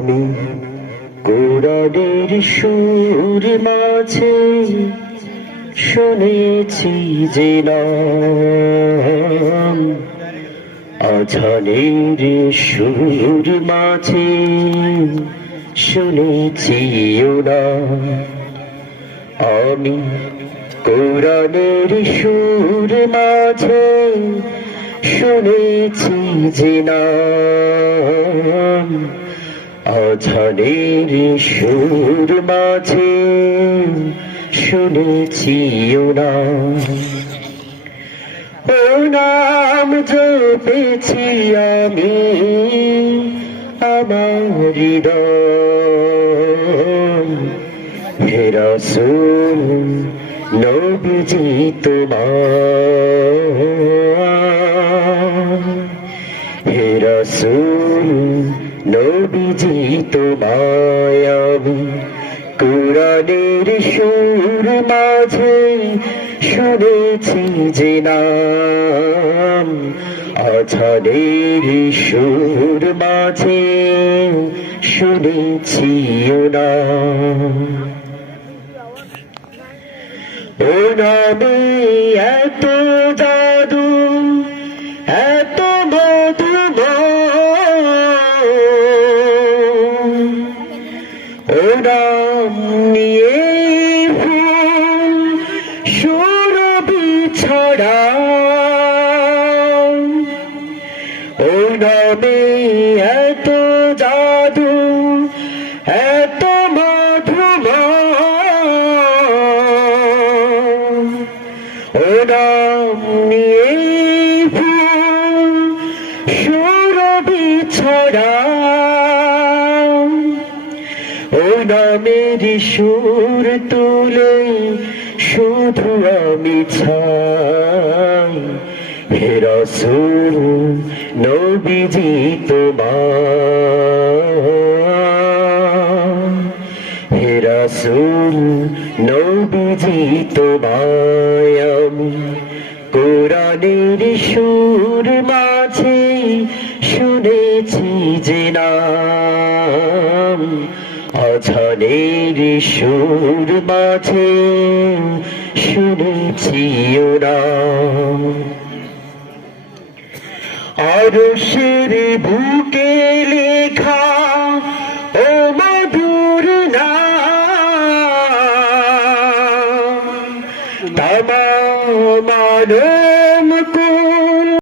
আমি কোরআনের সুর মাঝে শুনেছি যে নাম, আজানের সুর মাঝে শুনেছি ওরা। আমি কোরআনের সুর মাঝে শুনেছি যে নাম, আজানের সুর মাঝে শুনেছি ওরা। ও নাম জপেছি আমি আমার হৃদয়, হে রাসূল নবীজি তোমার, হে রাসূল নবীজি তোমায় আমি কোরআনের সুর মাঝে শুনেছি যে নাম, আজানের সুর মাঝে শুনেছি ওরা। ও নামে এত জাদু এত মধুময়, ও নাম নিয়ে ফুল সুরভি ছড়াও, ও নামে এত জাদু এত মধুময়, ও নাম নিয়ে ফুল সুরভি ছড়াও, ও নামের সুর তুলে শুধু আমি চাই, হে রাসূল নবীজি তোমার, হে রাসূল নবীজি তোমায় আমি কোরআনের সুর মাঝে শুনেছি যে নাম, আজানের সুর মাঝে শুনেছি ওরা। আরশের বুকে